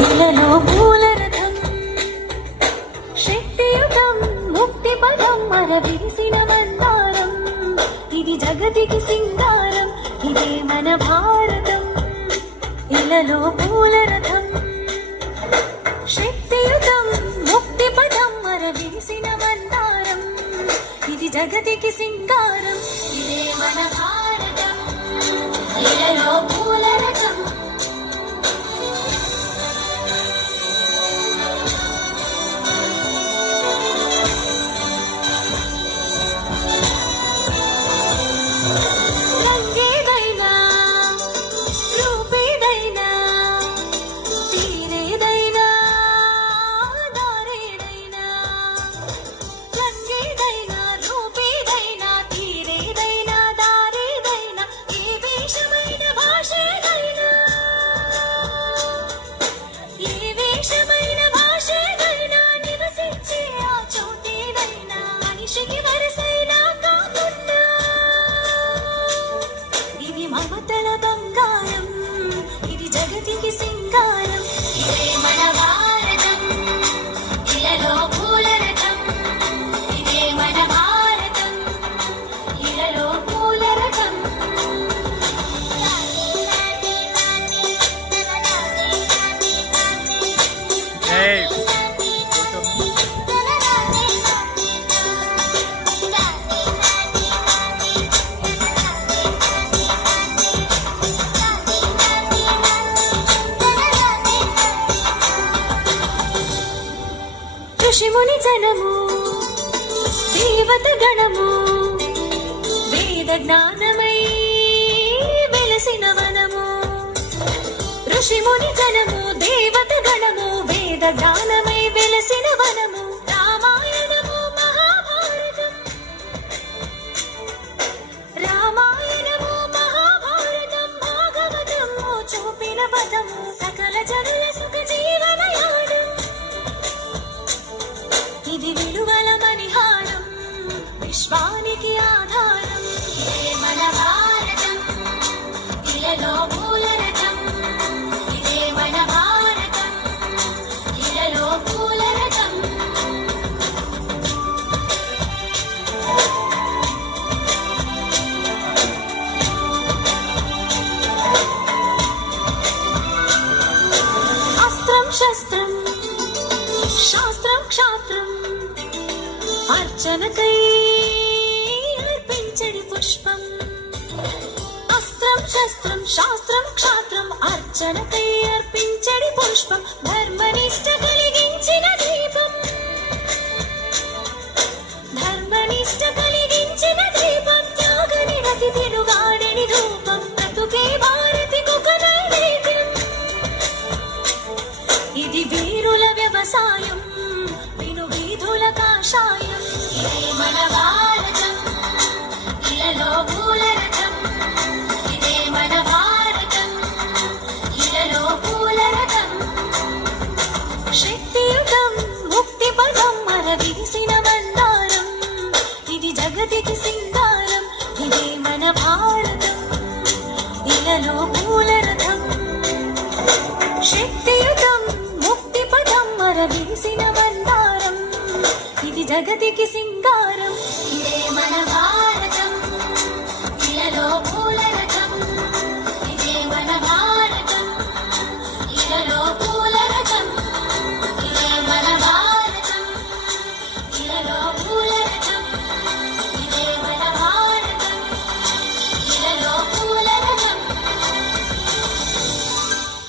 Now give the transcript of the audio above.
ఇలలో పూల రథం శక్తియుతం ముక్తి పదం మరవిరిసిన మందారం ఇది జగతికి సింగారం ఇదే మన భారతం ఇలలో పూల రథం శక్తియుతం ముక్తి పదం మరవిరిసిన మందారం ఇది జగతికి సింగారం ఇదే మన భారతం ఇలలో పూల రథం మమతల బంగారం ఇది జగతికి సింగారం ఇదే మన భారతం ఇలలో పూల రథం ఇదే మన భారతం ఇలలో పూల రథం ఋషిముని జనము దేవత గణము వేద జ్ఞానమై వెలసిన వనము ఋషిముని జనము దేవత గణము వేద జ్ఞానమై వెలసిన వనము రామాయణము మహాభారతం రామాయణము మహాభారతం భాగవతము చూపిన పదము సకల జనుల సుఖ జీవన యానం ఇది విలువల మణిహారం విశ్వానికి ఆధారం ఇదే మన భారతం ఇలలో పూల రథం ఇదే మన భారతం ఇలలో పూల రథం అస్త్రం శస్త్రం శాస్త్రం క్షాత్రం అర్చనకై అర్పించడి పుష్పం అస్త్రం శస్త్రం శాస్త్రం క్షాత్రం అర్చనకై అర్పించడి పుష్పం ధర్మనిష్ట కలిగించిన దీపం ధర్మనిష్ట కలిగించిన దీపం త్యాగని రతి తిరుగాడని రూపం బ్రతుకే భారతికొక నైవేద్యం ఇది వీరుల వ్యవసాయం విను వీధుల కాషాయం ఇదే మన భారతం ఇలలో పూల రథం ఇదే మన భారతం ఇలలో పూల రథం శక్తియుతం ముక్తి పదం మరవిరిసిన మందారం ఇది జగతికి సింగారం ఇదే మన భారతం ఇలలో పూల రథం శక్తియుతం ముక్తి పదం మరవిరిసిన మందారం ఇది జగతికి సింగారం